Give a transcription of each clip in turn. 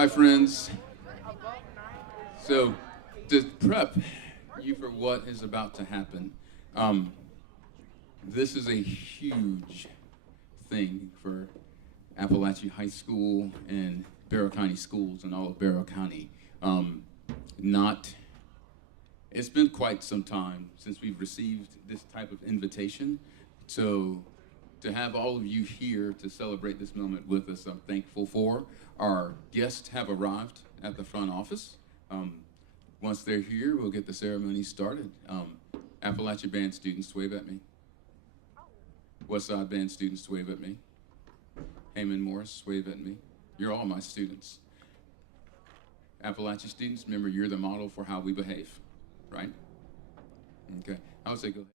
Hi, friends. So, to prep you for what is about to happen, um, this is a huge thing for Apalachee High School and Barrow County schools and all of Barrow County. Um, not, it's been quite some time since we've received this type of invitation. So to have all of you here to celebrate this moment with us, I'm thankful for. Our guests have arrived at the front office. Um, Once they're here, we'll get the ceremony started. Apalachee Band students, wave at me. Westside Band students, wave at me. Heyman Morris, wave at me. You're all my students. Apalachee students, remember you're the model for how we behave, right? Okay, I would say go ahead.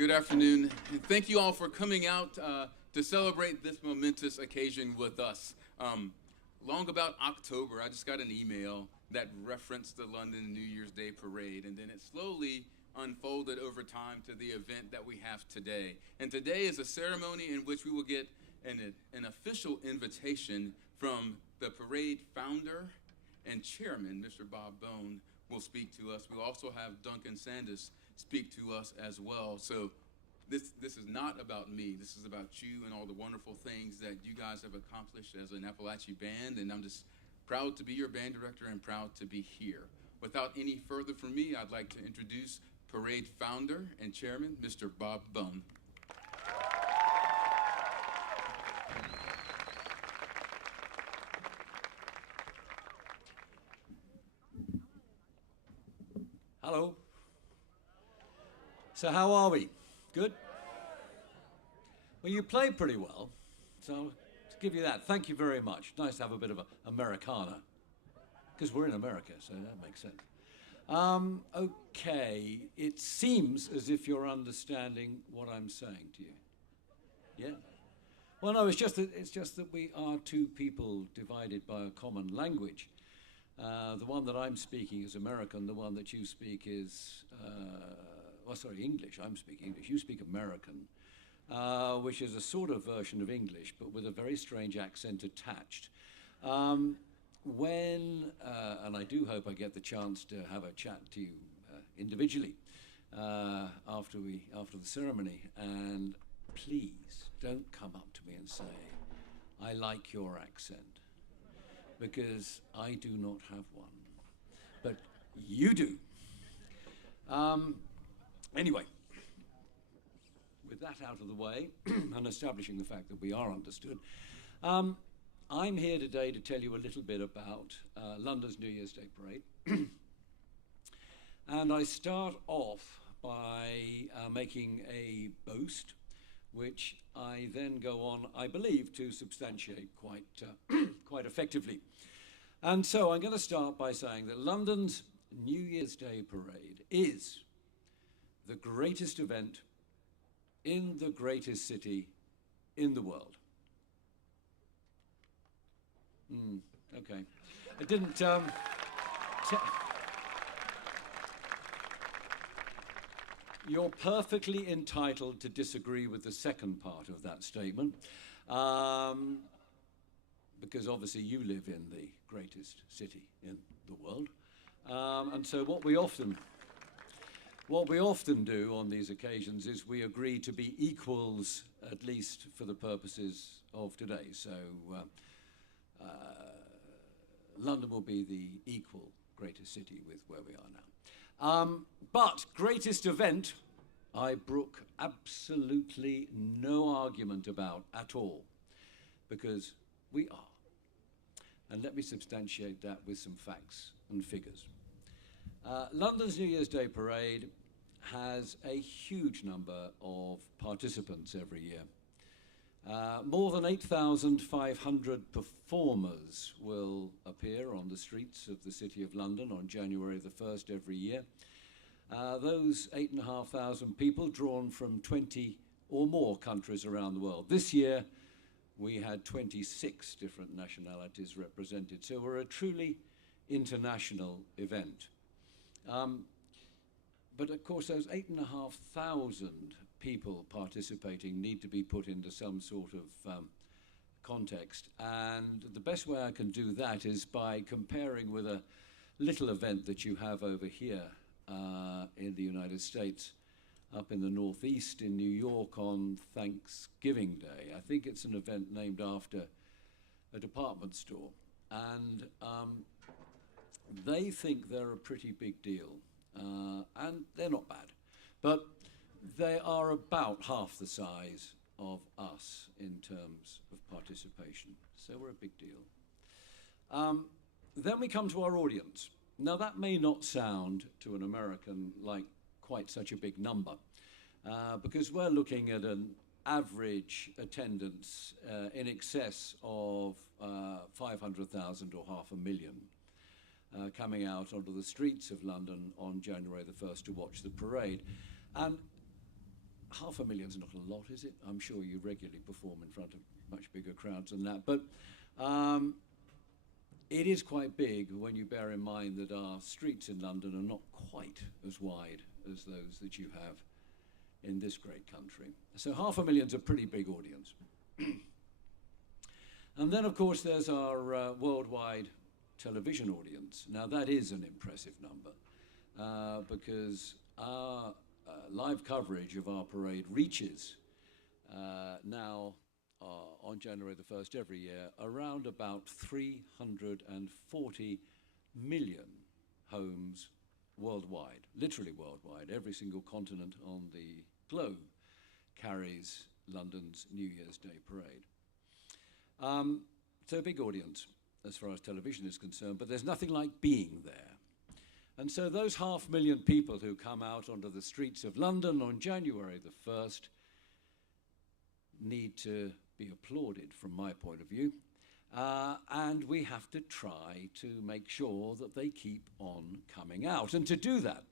Good afternoon, and thank you all for coming out to celebrate this momentous occasion with us. Long about October, I just got an email that referenced the London New Year's Day parade, and then it slowly unfolded over time to the event that we have today. And today is a ceremony in which we will get an official invitation from the parade founder and chairman, Mr. Bob Bone, will speak to us. We'll also have Duncan Sandus speak to us as well. So this is not about me. This is about you and all the wonderful things that you guys have accomplished as an Apalachee band, and I'm just proud to be your band director and proud to be here. Without any further from me, I'd like to introduce parade founder and chairman, Mr. Bob Bone. Hello. So how are we? Good? Well, you played pretty well, so to give you that, thank you very much. Nice to have a bit of Americana, because we're in America, so that makes sense. Okay, it seems as if you're understanding what I'm saying to you. Yeah? Well, no, it's just that we are two people divided by a common language. The one that I'm speaking is American, the one that you speak is, English. I'm speaking English. You speak American, which is a sort of version of English, but with a very strange accent attached. And I do hope I get the chance to have a chat to you individually after the ceremony, and please don't come up to me and say, I like your accent, because I do not have one, but you do. Anyway, with that out of the way, and establishing the fact that we are understood, I'm here today to tell you a little bit about London's New Year's Day Parade. And I start off by making a boast, which I then go on, I believe, to substantiate quite, quite effectively. And so I'm going to start by saying that London's New Year's Day parade is the greatest event in the greatest city in the world. Okay. I didn't... You're perfectly entitled to disagree with the second part of that statement, because obviously you live in the greatest city in the world. And so what we often do on these occasions is we agree to be equals, at least for the purposes of today. So London will be the equal greatest city with where we are now. But greatest event, I brook absolutely no argument about at all, because we are. And let me substantiate that with some facts and figures. London's New Year's Day parade has a huge number of participants every year. More than 8,500 performers will appear on the streets of the City of London on January the 1st every year. Those 8,500 people drawn from 20 or more countries around the world. This year, we had 26 different nationalities represented, so we're a truly international event. But of course, those 8,500 people participating need to be put into some sort of context. And the best way I can do that is by comparing with a little event that you have over here in the United States, up in the Northeast in New York on Thanksgiving Day. I think it's an event named after a department store. And they think they're a pretty big deal. And they're not bad. But they are about half the size of us in terms of participation. So we're a big deal. Then we come to our audience. Now that may not sound to an American like quite such a big number, because we're looking at an average attendance in excess of 500,000 or 500,000 coming out onto the streets of London on January the 1st to watch the parade. And 500,000 is not a lot, is it? I'm sure you regularly perform in front of much bigger crowds than that. But it is quite big when you bear in mind that our streets in London are not quite as wide as those that you have in this great country. So 500,000 is a pretty big audience. And then, of course, there's our worldwide television audience. Now, that is an impressive number because our live coverage of our parade reaches now on January the 1st every year around about 340 million homes worldwide, literally worldwide. Every single continent on the globe carries London's New Year's Day parade. So a big audience as far as television is concerned, but there's nothing like being there. And so those 500,000 people who come out onto the streets of London on January the 1st need to be applauded from my point of view. And we have to try to make sure that they keep on coming out. And to do that,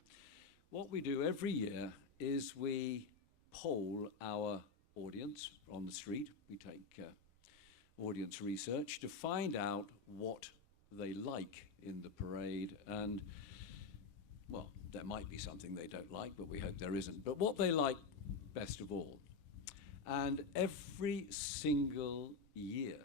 what we do every year is we poll our audience on the street. We take audience research to find out what they like in the parade. And, well, there might be something they don't like, but we hope there isn't. But what they like best of all. And every single year,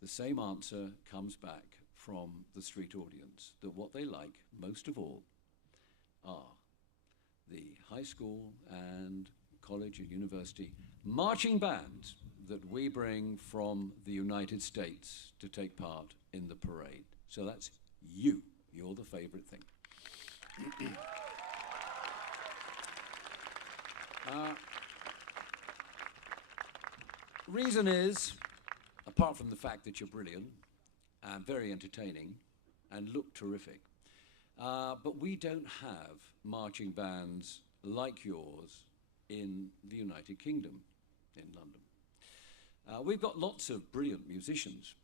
the same answer comes back from the street audience, that what they like most of all are the high school and college and university marching bands that we bring from the United States to take part in the parade. So that's you. You're the favorite thing. Reason is, apart from the fact that you're brilliant and very entertaining and look terrific, But we don't have marching bands like yours in the United Kingdom, in London. We've got lots of brilliant musicians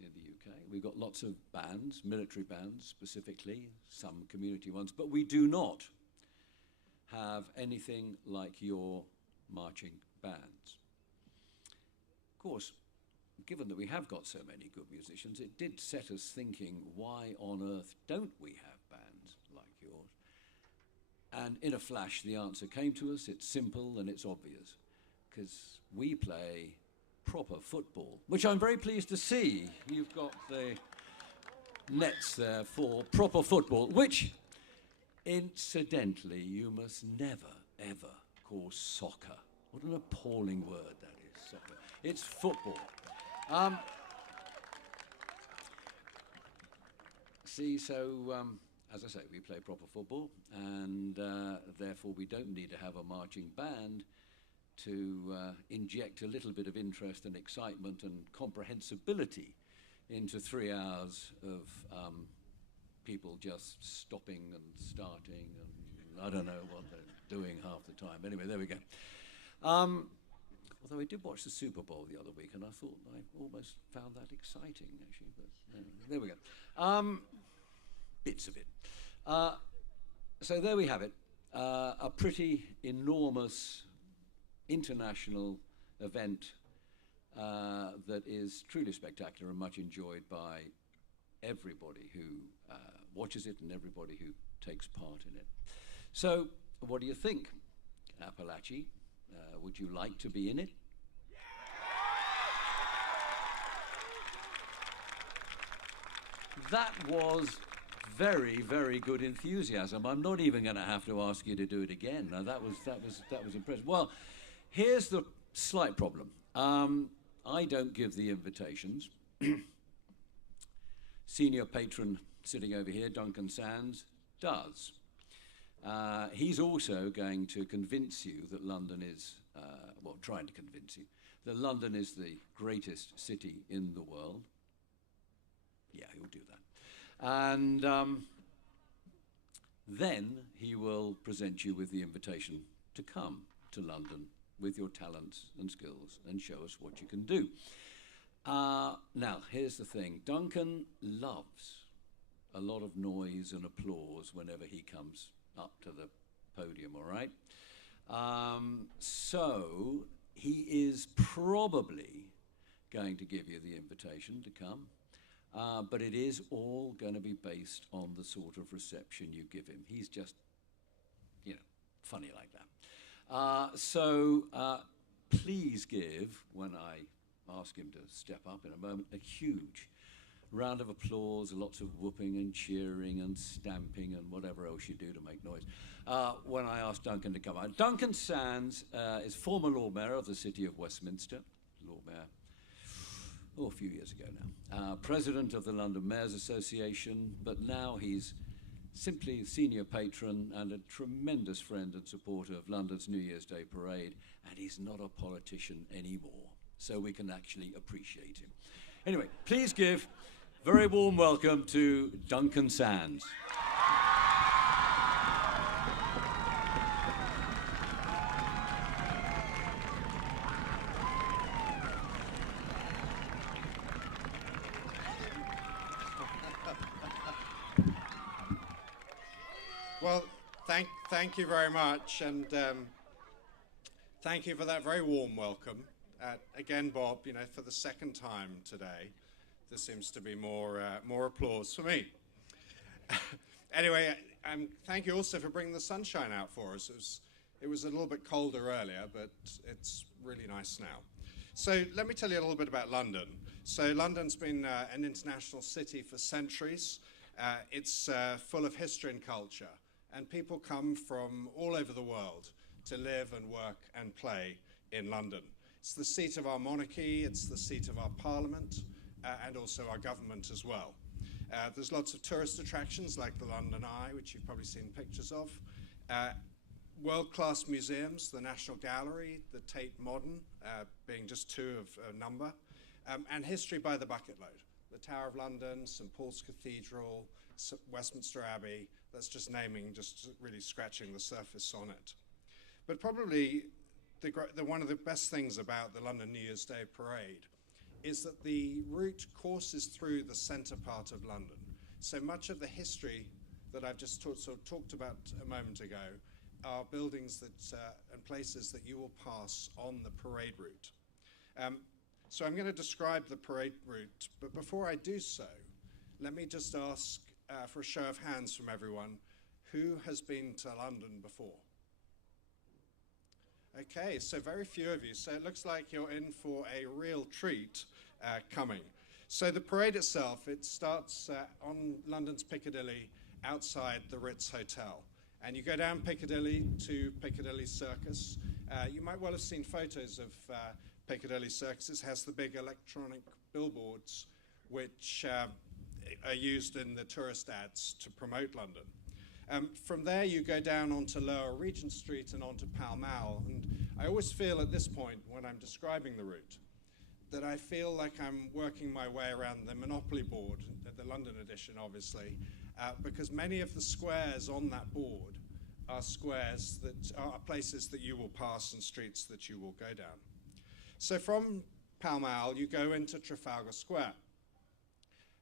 in the UK. We've got lots of bands, military bands specifically, some community ones, but we do not have anything like your marching bands. Of course, given that we have got so many good musicians, it did set us thinking, why on earth don't we have bands like yours? And in a flash, the answer came to us. It's simple and it's obvious, because we play proper football, which I'm very pleased to see. You've got the nets there for proper football, which, incidentally, you must never, ever call soccer. What an appalling word that is, soccer. It's football. As I say, we play proper football, and therefore we don't need to have a marching band to inject a little bit of interest and excitement and comprehensibility into 3 hours of people just stopping and starting, and I don't know what they're doing half the time. Anyway, there we go. Although I did watch the Super Bowl the other week, and I thought I almost found that exciting, actually. But anyway, there we go. Bits of it. So there we have it. A pretty enormous international event that is truly spectacular and much enjoyed by everybody who watches it and everybody who takes part in it. So, what do you think, Apalachee? Would you like to be in it? That was very, very good enthusiasm. I'm not even going to have to ask you to do it again. Now, that was impressive. Well, here's the slight problem. I don't give the invitations. Senior patron sitting over here, Duncan Sands, does. He's also going to convince you that London is, trying to convince you, that London is the greatest city in the world. Yeah, he'll do that. And then he will present you with the invitation to come to London with your talents and skills and show us what you can do. Now, here's the thing. Duncan loves a lot of noise and applause whenever he comes up to the podium, all right? So he is probably going to give you the invitation to come, but it is all going to be based on the sort of reception you give him. He's just, funny like that. So please give, when I ask him to step up in a moment, a huge round of applause, lots of whooping and cheering and stamping and whatever else you do to make noise when I ask Duncan to come out. Duncan Sands is former Lord Mayor of the City of Westminster, Lord Mayor, a few years ago now. President of the London Mayors Association, but now he's simply senior patron and a tremendous friend and supporter of London's New Year's Day parade, and he's not a politician anymore, so we can actually appreciate him. Anyway, please give a very warm welcome to Duncan Sands. Well, thank you very much, and thank you for that very warm welcome. Again, Bob, for the second time today, there seems to be more applause for me. Anyway, thank you also for bringing the sunshine out for us. It was a little bit colder earlier, but it's really nice now. So let me tell you a little bit about London. So London's been an international city for centuries. It's full of history and culture, and people come from all over the world to live and work and play in London. It's the seat of our monarchy, it's the seat of our parliament, and also our government as well. There's lots of tourist attractions like the London Eye, which you've probably seen pictures of. World-class museums, the National Gallery, the Tate Modern, being just two of a number, and history by the bucket load. The Tower of London, St Paul's Cathedral, Westminster Abbey, That's just naming, just really scratching the surface on it. But probably one of the best things about the London New Year's Day Parade is that the route courses through the centre part of London. So much of the history that I've just talked about a moment ago are buildings and places that you will pass on the parade route. So I'm going to describe the parade route, but before I do so, let me just ask for a show of hands from everyone, who has been to London before? Okay, so very few of you, so it looks like you're in for a real treat coming. So the parade itself, it starts on London's Piccadilly outside the Ritz Hotel. And you go down Piccadilly to Piccadilly Circus. You might well have seen photos of Piccadilly Circus. It has the big electronic billboards which are used in the tourist ads to promote London. From there you go down onto Lower Regent Street and onto Pall Mall. And I always feel at this point when I'm describing the route that I feel like I'm working my way around the Monopoly board, the London edition obviously, because many of the squares on that board are squares that are places that you will pass and streets that you will go down. So from Pall Mall, you go into Trafalgar Square.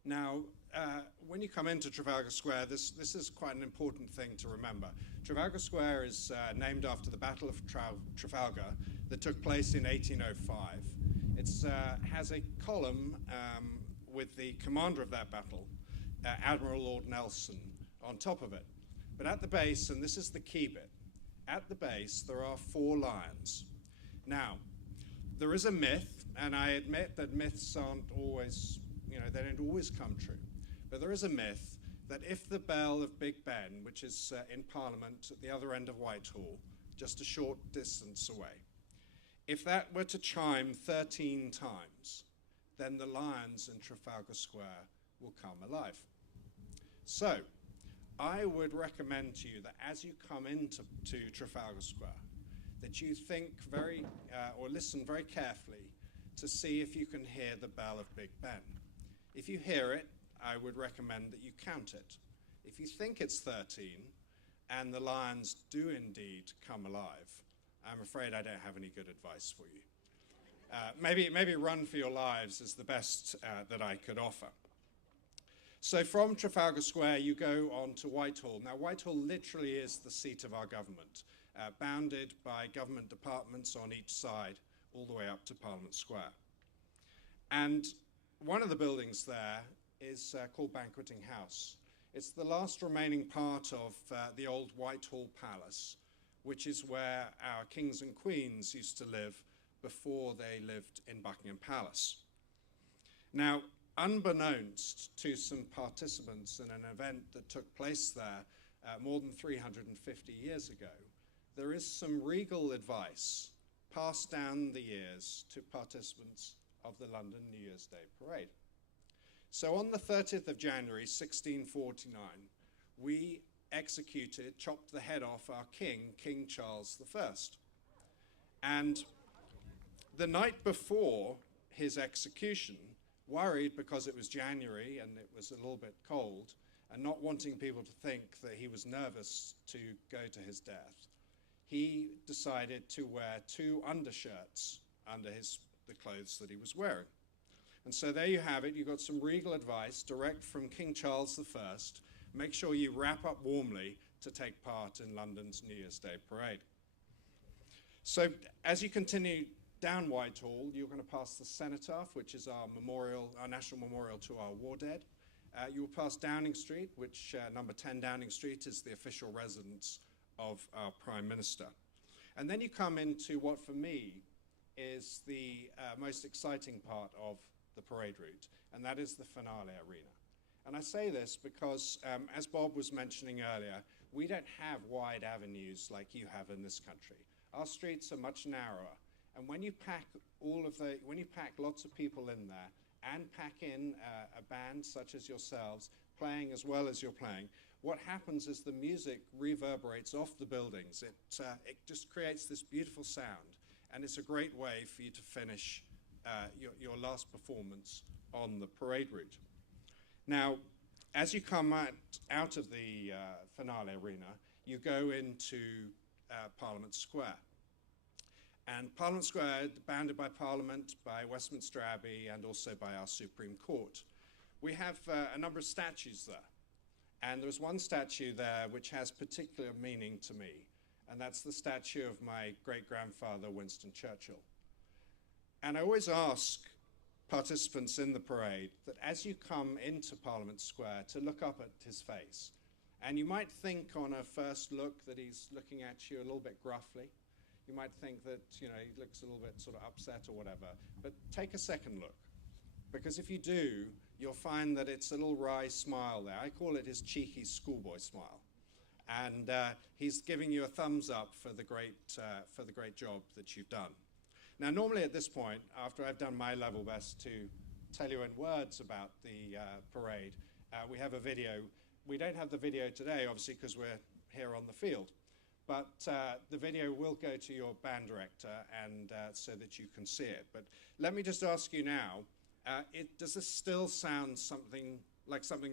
Now, when you come into Trafalgar Square, this is quite an important thing to remember. Trafalgar Square is named after the Battle of Trafalgar that took place in 1805. It has a column with the commander of that battle, Admiral Lord Nelson, on top of it. But at the base, and this is the key bit, at the base there are 4 lions. Now, there is a myth, and I admit that myths aren't always, they don't always come true. But there is a myth that if the bell of Big Ben, which is in Parliament at the other end of Whitehall, just a short distance away, if that were to chime 13 times, then the lions in Trafalgar Square will come alive. So, I would recommend to you that as you come into Trafalgar Square, that you think or listen very carefully to see if you can hear the bell of Big Ben. If you hear it, I would recommend that you count it. If you think it's 13, and the lions do indeed come alive, I'm afraid I don't have any good advice for you. Maybe run for your lives is the best that I could offer. So from Trafalgar Square, you go on to Whitehall. Now, Whitehall literally is the seat of our government, bounded by government departments on each side, all the way up to Parliament Square. And one of the buildings there is called Banqueting House. It's the last remaining part of the old Whitehall Palace, which is where our kings and queens used to live before they lived in Buckingham Palace. Now, unbeknownst to some participants in an event that took place there more than 350 years ago, there is some regal advice passed down the years to participants of the London New Year's Day Parade. So on the 30th of January, 1649, we chopped the head off our king, King Charles I. And the night before his execution, worried because it was January and it was a little bit cold, and not wanting people to think that he was nervous to go to his death, he decided to wear 2 undershirts under the clothes that he was wearing. And so there you have it. You've got some regal advice direct from King Charles I. Make sure you wrap up warmly to take part in London's New Year's Day Parade. So as you continue down Whitehall, you're going to pass the Cenotaph, which is our national memorial to our war dead. You will pass Downing Street, which number 10 Downing Street is the official residence of our Prime Minister. And then you come into what for me is the most exciting part of the parade route, and that is the finale arena. And I say this because, as Bob was mentioning earlier, we don't have wide avenues like you have in this country. Our streets are much narrower, and when you pack lots of people in there and pack in a band such as yourselves, playing as well as you're playing, what happens is the music reverberates off the buildings. It just creates this beautiful sound, and it's a great way for you to finish your last performance on the parade route. Now, as you come out of the finale arena, you go into Parliament Square. And Parliament Square, bounded by Parliament, by Westminster Abbey, and also by our Supreme Court. We have a number of statues there. And there's one statue there which has particular meaning to me, and that's the statue of my great-grandfather, Winston Churchill. And I always ask participants in the parade that as you come into Parliament Square to look up at his face. And you might think on a first look that he's looking at you a little bit gruffly. You might think that, you know, he looks a little bit sort of upset or whatever. But take a second look, because if you do, you'll find that it's a little wry smile there. I call it his cheeky schoolboy smile. And he's giving you a thumbs up for the great job that you've done. Now, normally at this point, after I've done my level best to tell you in words about the parade, we have a video. We don't have the video today, obviously, because we're here on the field. But the video will go to your band director and so that you can see it. But let me just ask you now, does this still sound something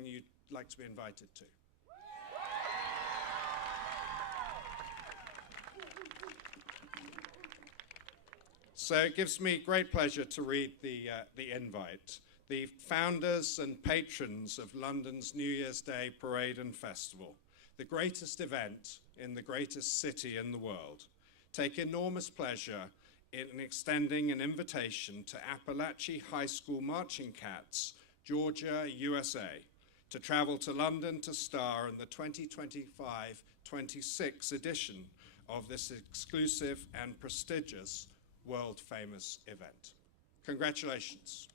you'd like to be invited to? So it gives me great pleasure to read the invite. The founders and patrons of London's New Year's Day Parade and Festival, the greatest event in the greatest city in the world, take enormous pleasure in extending an invitation to Apalachee High School Marching Cats, Georgia, USA, to travel to London to star in the 2025-26 edition of this exclusive and prestigious world-famous event. Congratulations.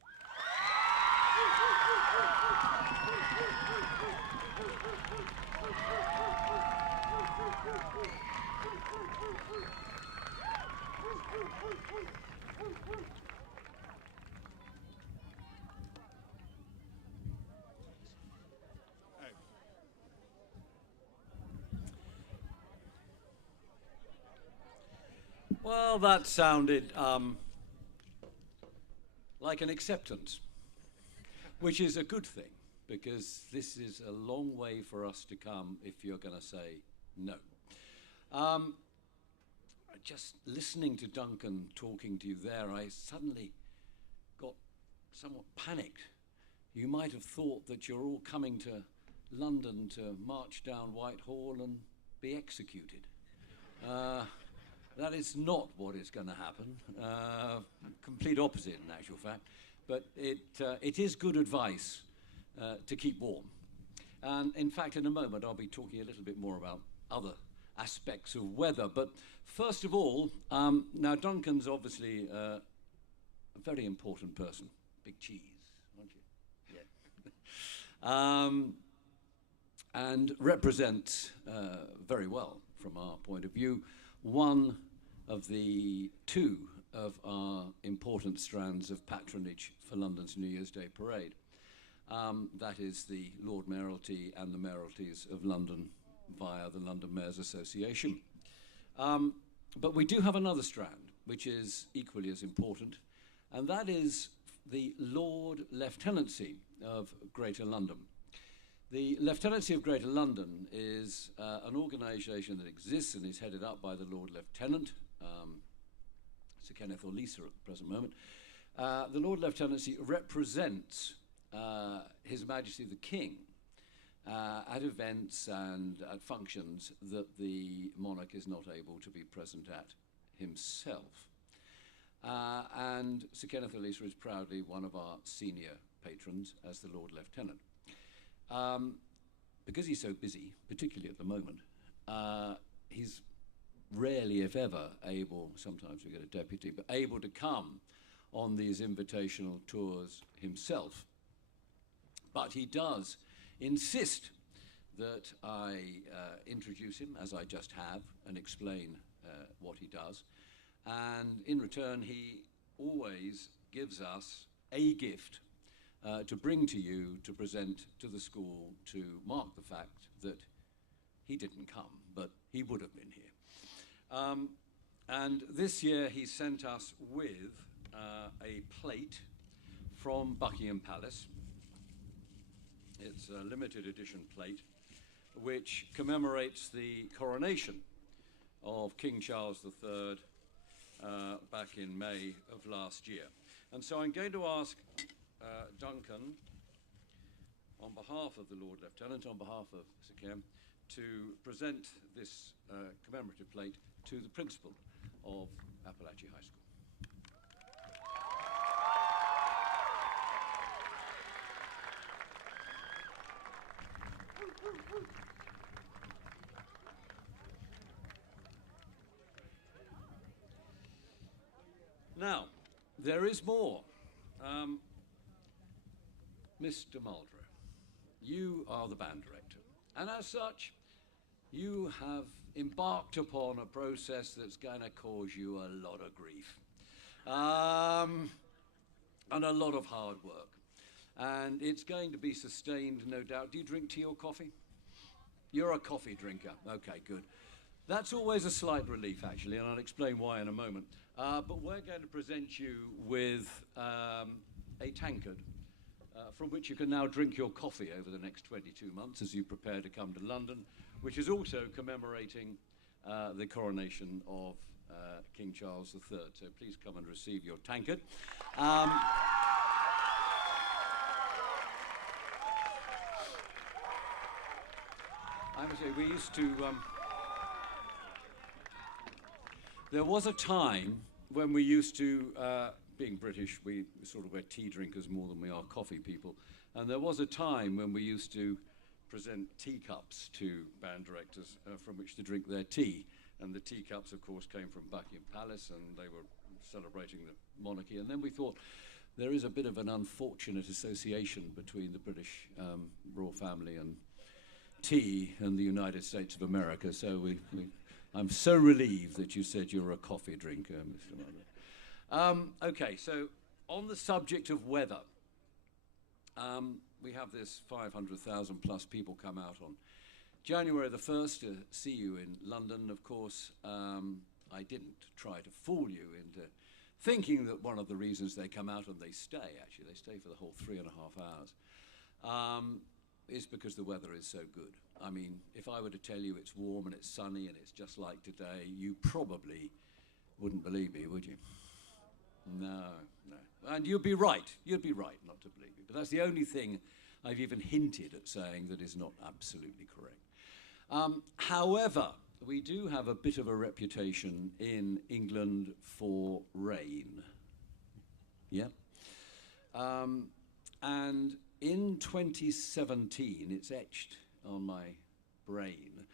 Well, that sounded like an acceptance, which is a good thing, because this is a long way for us to come if you're going to say no. Just listening to Duncan talking to you there, I suddenly got somewhat panicked. You might have thought that you're all coming to London to march down Whitehall and be executed. That is not what is going to happen. Complete opposite, in actual fact. But it is good advice to keep warm. And in fact, in a moment, I'll be talking a little bit more about other aspects of weather. But first of all, now Duncan's obviously a very important person. Big cheese, aren't you? Yeah. And represents very well, from our point of view, one of the two of our important strands of patronage for London's New Year's Day Parade. That is the Lord Mayoralty and the Mayoralties of London via the London Mayors Association. But we do have another strand, which is equally as important, and that is the Lord Lieutenancy of Greater London. The Lieutenancy of Greater London is an organisation that exists and is headed up by the Lord Lieutenant, Sir Kenneth O'Leesa at the present moment. The Lord Lieutenancy represents His Majesty the King at events and at functions that the monarch is not able to be present at himself. And Sir Kenneth O'Leesa is proudly one of our senior patrons as the Lord Lieutenant. Because he's so busy, particularly at the moment, he's rarely, if ever, able, sometimes we get a deputy, but able to come on these invitational tours himself. But he does insist that I introduce him, as I just have, and explain what he does. And in return, he always gives us a gift to bring to you, to present to the school, to mark the fact that he didn't come, but he would have been here. And this year he sent us with a plate from Buckingham Palace, It's a limited edition plate which commemorates the coronation of King Charles III back in May of last year. And so I'm going to ask Duncan, on behalf of the Lord Lieutenant, on behalf of Sir Kem, to present this commemorative plate to the principal of Apalachee High School. Now, there is more. Mr. Muldrow, you are the band director, and as such, you have embarked upon a process that's going to cause you a lot of grief, and a lot of hard work, and it's going to be sustained, no doubt. Do you drink tea or coffee? You're a coffee drinker. Okay, good. That's always a slight relief, actually, and I'll explain why in a moment. But we're going to present you with a tankard from which you can now drink your coffee over the next 22 months as you prepare to come to London, which is also commemorating the coronation of King Charles III. So please come and receive your tankard. I would say we used to... there was a time when we used to, being British, we sort of we're tea drinkers more than we are coffee people, and there was a time when we used to present teacups to band directors from which to drink their tea, and the teacups, of course, came from Buckingham Palace, and they were celebrating the monarchy, and then we thought there is a bit of an unfortunate association between the British royal family and tea and the United States of America, so I'm so relieved that you said you're a coffee drinker, Mr. Muldrow. Okay, so on the subject of weather, we have this 500,000 plus people come out on January the 1st to see you in London. Of course, I didn't try to fool you into thinking that one of the reasons they come out, and they stay, actually, they stay for the whole 3.5 hours, is because the weather is so good. I mean, if I were to tell you it's warm and it's sunny and it's just like today, you probably wouldn't believe me, would you? No. And you'd be right not to believe me. But that's the only thing I've even hinted at saying that is not absolutely correct. However, we do have a bit of a reputation in England for rain. Yeah? And in 2017, it's etched on my brain,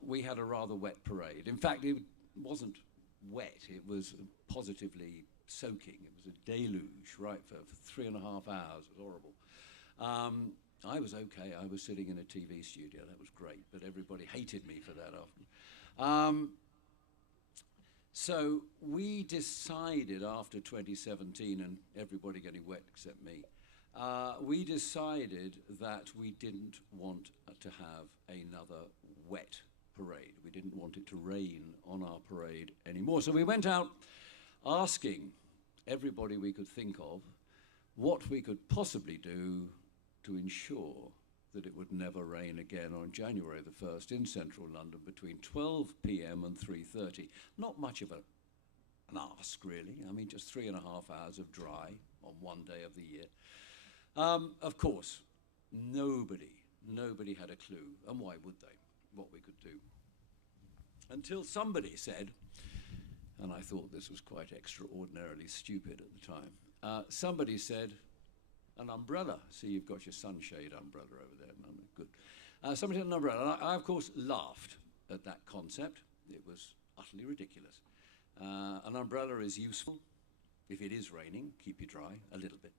we had a rather wet parade. In fact, it wasn't wet, it was positively soaking. It was a deluge, right, for 3.5 hours. It was horrible. I was okay. I was sitting in a TV studio. That was great, but everybody hated me for that after. So we decided after 2017, and everybody getting wet except me, we decided that we didn't want to have another wet parade. We didn't want it to rain on our parade anymore. So we went out asking everybody we could think of what we could possibly do to ensure that it would never rain again on January the 1st in central London between 12 p.m. and 3:30. Not much of an ask, really. I mean, just 3.5 hours of dry on one day of the year. Of course, nobody had a clue, and why would they, what we could do. Until somebody said, and I thought this was quite extraordinarily stupid at the time, somebody said, an umbrella. See, you've got your sunshade umbrella over there. Good. Somebody said an umbrella. And I, of course, laughed at that concept. It was utterly ridiculous. An umbrella is useful. If it is raining, keep you dry a little bit.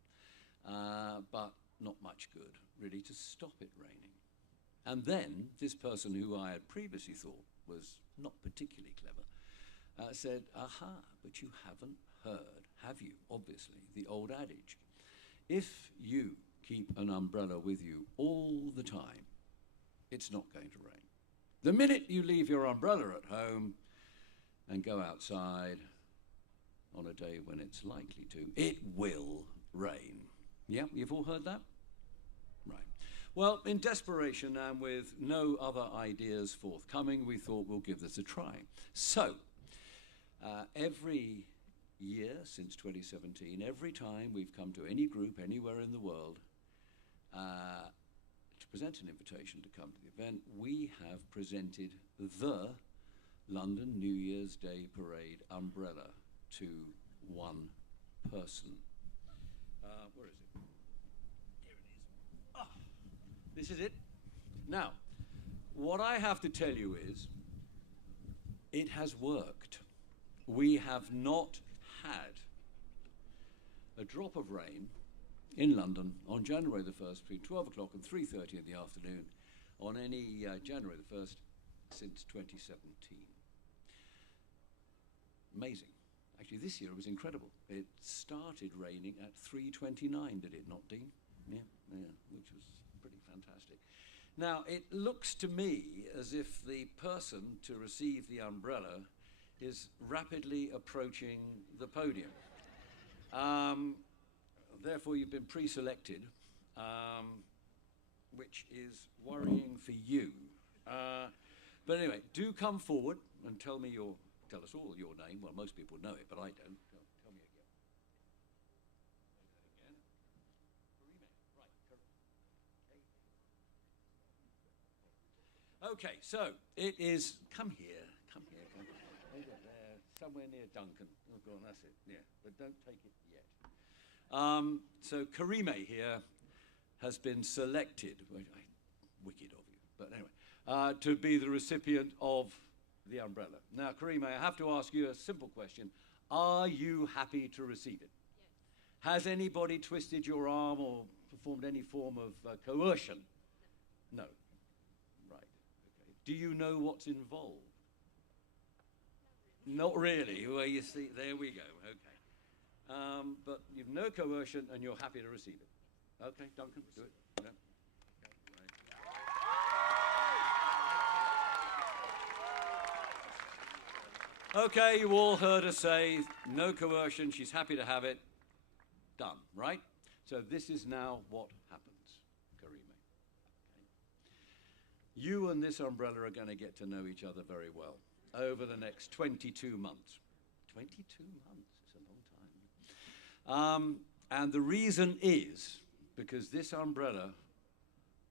But not much good, really, to stop it raining. And then this person who I had previously thought was not particularly clever said, aha, but you haven't heard, have you, obviously, the old adage. If you keep an umbrella with you all the time, it's not going to rain. The minute you leave your umbrella at home and go outside on a day when it's likely to, it will rain. Yeah, you've all heard that? Right. Well, in desperation and with no other ideas forthcoming, we thought we'll give this a try. So, every year since 2017, every time we've come to any group anywhere in the world to present an invitation to come to the event, we have presented the London New Year's Day Parade umbrella to one person. Where is it? Here it is. Oh, this is it. Now, what I have to tell you is, it has worked. We have not had a drop of rain in London on January the 1st between 12 o'clock and 3:30 in the afternoon on any January the 1st since 2017. Amazing. Actually, this year it was incredible. It started raining at 3:29, did it not, Dean? Yeah, which was pretty fantastic. Now, it looks to me as if the person to receive the umbrella is rapidly approaching the podium. Therefore, you've been pre-selected, which is worrying for you. But anyway, do come forward and tell us all your name. Well, most people know it, but I don't. Tell me again. Right. Okay, so it is. Come here. Hold it there, somewhere near Duncan. Oh, go on, that's it. Yeah, but don't take it yet. So Karime here has been selected. Wicked of you, but anyway, to be the recipient of the umbrella. Now, Karime, I have to ask you a simple question. Are you happy to receive it? Yes. Has anybody twisted your arm or performed any form of coercion? No. Right. Okay. Do you know what's involved? Not really. Well, you see, there we go. Okay. But you've no coercion and you're happy to receive it. Okay, Duncan, do it. Yeah. Okay, you all heard her say, no coercion, she's happy to have it. Done, right? So this is now what happens, Karime. Okay. You and this umbrella are going to get to know each other very well over the next 22 months. 22 months, it's a long time. And the reason is because this umbrella,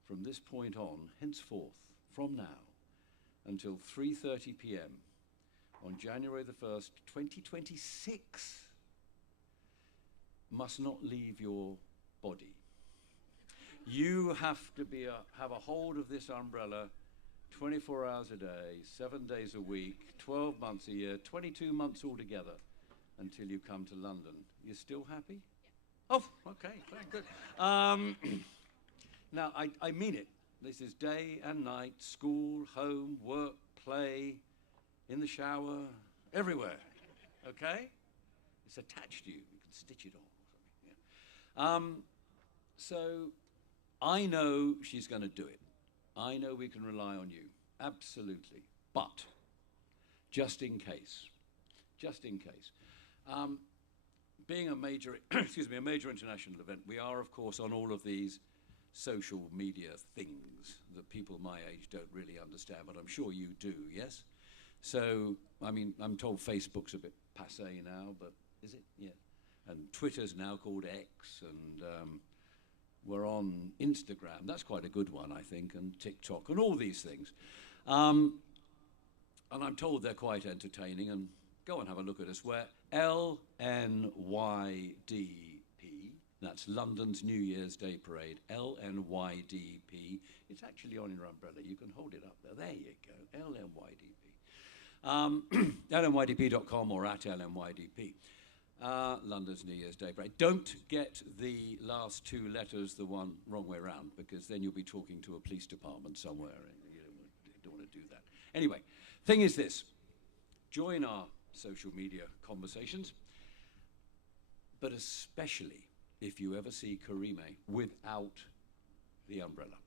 from this point on, henceforth, from now, until 3:30 p.m., on January the 1st, 2026, must not leave your body. You have to have a hold of this umbrella 24 hours a day, 7 days a week, 12 months a year, 22 months altogether, until you come to London. You still happy? Yeah. Oh, okay, very good. Now, I mean it. This is day and night, school, home, work, play, in the shower, everywhere, okay? It's attached to you. You can stitch it on. Yeah. So I know she's going to do it. I know we can rely on you, absolutely. But just in case, being a major, a major international event, we are, of course, on all of these social media things that people my age don't really understand, but I'm sure you do, yes? So, I mean, I'm told Facebook's a bit passé now, but is it? Yeah. And Twitter's now called X, and we're on Instagram. That's quite a good one, I think, and TikTok, and all these things. And I'm told they're quite entertaining, and go and have a look at us. We're LNYDP. That's London's New Year's Day Parade, LNYDP. It's actually on your umbrella. You can hold it up there. There you go, LNYDP. LNYDP.com or at LNYDP. London's New Year's Day Parade. Don't get the last two letters the one wrong way around, because then you'll be talking to a police department somewhere. And you don't want to do that. Anyway, thing is this. Join our social media conversations, but especially if you ever see Karime without the umbrella.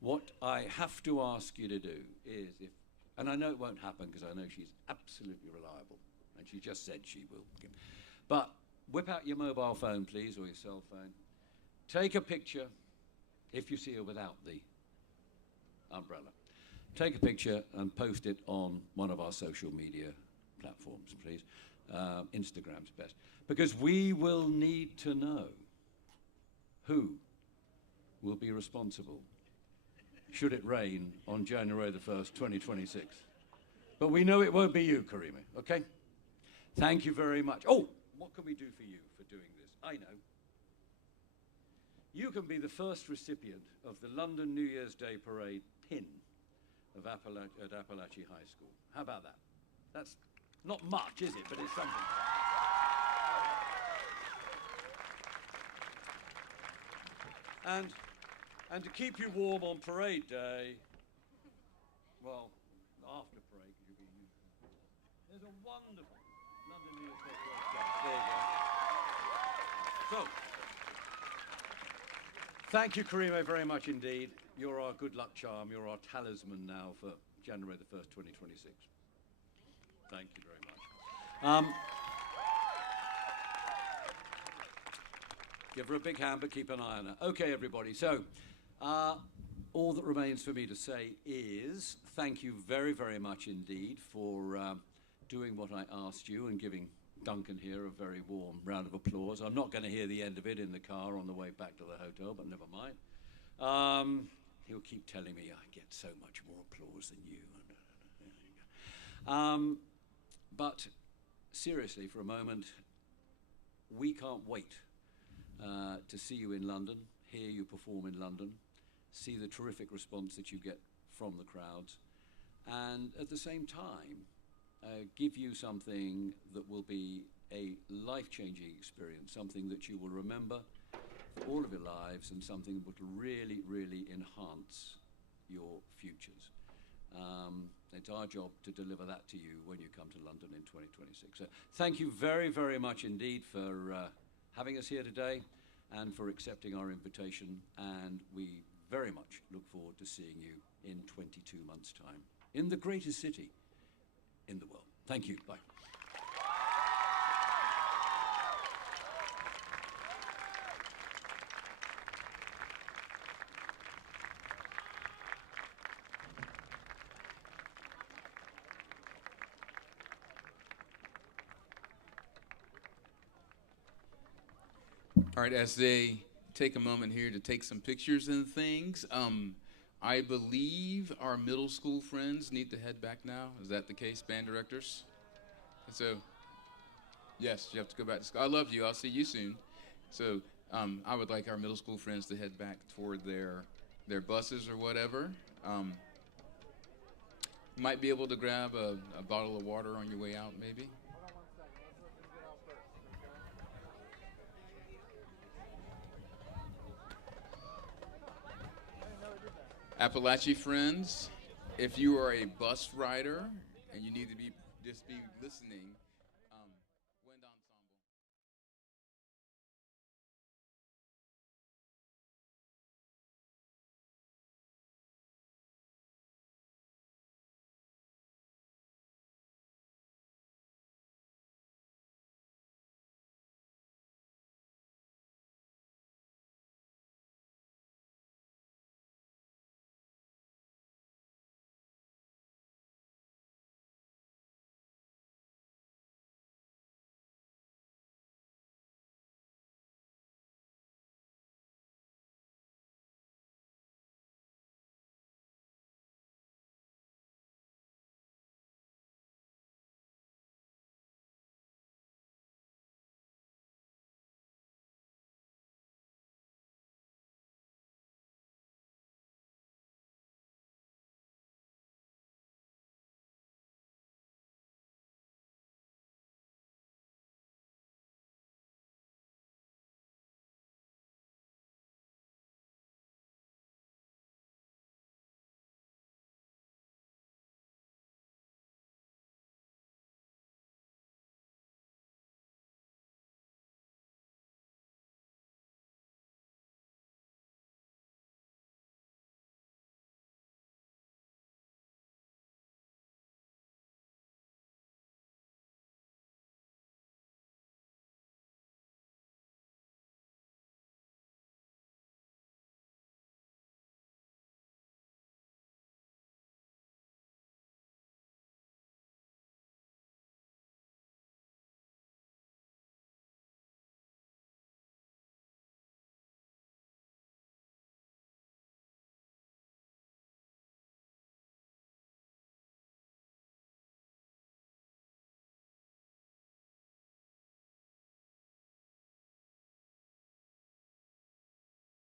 What I have to ask you to do is, and I know it won't happen because I know she's absolutely reliable, and she just said she will. But whip out your mobile phone, please, or your cell phone. Take a picture if you see her without the umbrella. Take a picture and post it on one of our social media platforms, please. Instagram's best. Because we will need to know who will be responsible should it rain on January the 1st, 2026. But we know it won't be you, Karima, okay? Thank you very much. Oh, what can we do for you for doing this? I know. You can be the first recipient of the London New Year's Day Parade pin at Apalachee High School. How about that? That's not much, is it? But it's something. And to keep you warm on parade day, well, after parade, because you'll be used. There's a wonderful London New Year's Day Parade. There you go. So, thank you, Karima, very much indeed. You're our good luck charm. You're our talisman now for January the 1st, 2026. Thank you very much. Give her a big hand, but keep an eye on her. Okay, everybody. So, all that remains for me to say is thank you very, very much indeed for doing what I asked you and giving Duncan here a very warm round of applause. I'm not going to hear the end of it in the car on the way back to the hotel, but never mind. He'll keep telling me I get so much more applause than you. But seriously, for a moment, we can't wait to see you in London, hear you perform in London, see the terrific response that you get from the crowds, and at the same time, give you something that will be a life-changing experience, something that you will remember for all of your lives, and something that will really, really enhance your futures. It's our job to deliver that to you when you come to London in 2026. So thank you very, very much indeed for having us here today and for accepting our invitation. And we very much look forward to seeing you in 22 months' time in the greatest city in the world. Thank you. Bye. All right, as they take a moment here to take some pictures and things, I believe our middle school friends need to head back now. Is that the case, band directors? And so, yes, you have to go back to school. I love you. I'll see you soon. So I would like our middle school friends to head back toward their buses or whatever. Might be able to grab a bottle of water on your way out, maybe. Apalachee friends, if you are a bus rider and you need to just be listening,